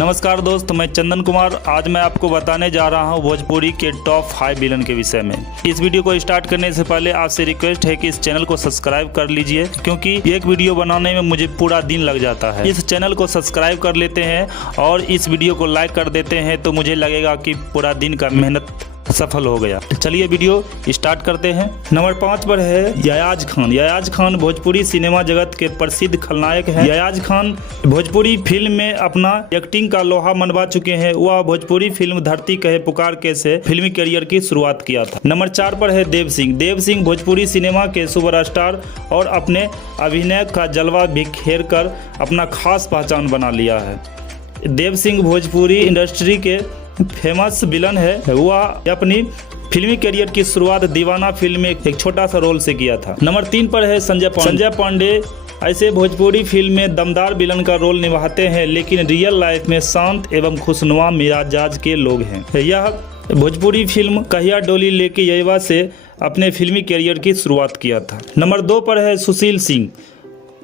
नमस्कार दोस्त, मैं चंदन कुमार। आज मैं आपको बताने जा रहा हूं भोजपुरी के टॉप 5 विलन के विषय में। इस वीडियो को स्टार्ट करने से पहले आपसे रिक्वेस्ट है कि इस चैनल को सब्सक्राइब कर लीजिए, क्योंकि एक वीडियो बनाने में मुझे पूरा दिन लग जाता है। इस चैनल को सब्सक्राइब कर लेते हैं और इस वीडियो को लाइक कर देते हैं तो मुझे लगेगा कि पूरा दिन का मेहनत सफल हो गया। चलिए वीडियो स्टार्ट करते हैं। नंबर 5 पर है यायाज खान। यायाज खान भोजपुरी सिनेमा जगत के प्रसिद्ध खलनायक हैं। यायाज खान भोजपुरी फिल्म में अपना एक्टिंग का लोहा मनवा चुके हैं। वह भोजपुरी फिल्म धरती कहे पुकार के से फिल्मी करियर की शुरुआत किया था। नंबर 4 पर है देव सिंह। देव सिंह भोजपुरी सिनेमा के सुपरस्टार और अपने अभिनय का जलवा बिखेर कर अपना खास पहचान बना लिया है। देव सिंह भोजपुरी इंडस्ट्री के फेमस विलन है। वह अपनी फिल्मी करियर की शुरुआत दीवाना फिल्म में एक छोटा सा रोल से किया था। नंबर 3 पर है संजय पांडे। संजय पांडे ऐसे भोजपुरी फिल्म में दमदार विलन का रोल निभाते हैं, लेकिन रियल लाइफ में शांत एवं खुशनुमा मिजाज के लोग हैं। यह भोजपुरी फिल्म कहिया डोली लेके यवा से अपने फिल्मी करियर की शुरुआत किया था। नंबर 2 पर है सुशील सिंह।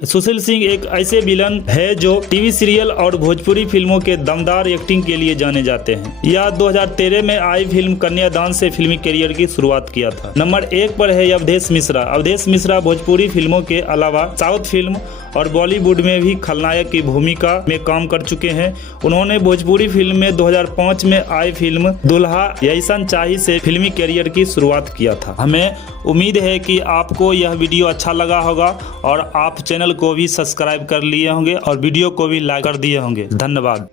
सुशील सिंह एक ऐसे विलन है जो टीवी सीरियल और भोजपुरी फिल्मों के दमदार एक्टिंग के लिए जाने जाते हैं। यह 2013 में आई फिल्म कन्यादान से फिल्मी करियर की शुरुआत किया था। नंबर 1 पर है अवधेश मिश्रा। अवधेश मिश्रा भोजपुरी फिल्मों के अलावा साउथ फिल्म और बॉलीवुड में भी खलनायक की भूमिका में काम कर चुके हैं। उन्होंने भोजपुरी फिल्म में 2005 में आई फिल्म दुल्हा ऐसन चाही से फिल्मी करियर की शुरुआत किया था। हमें उम्मीद है कि आपको यह वीडियो अच्छा लगा होगा और आप चैनल को भी सब्सक्राइब कर लिए होंगे और वीडियो को भी लाइक कर दिए होंगे। धन्यवाद।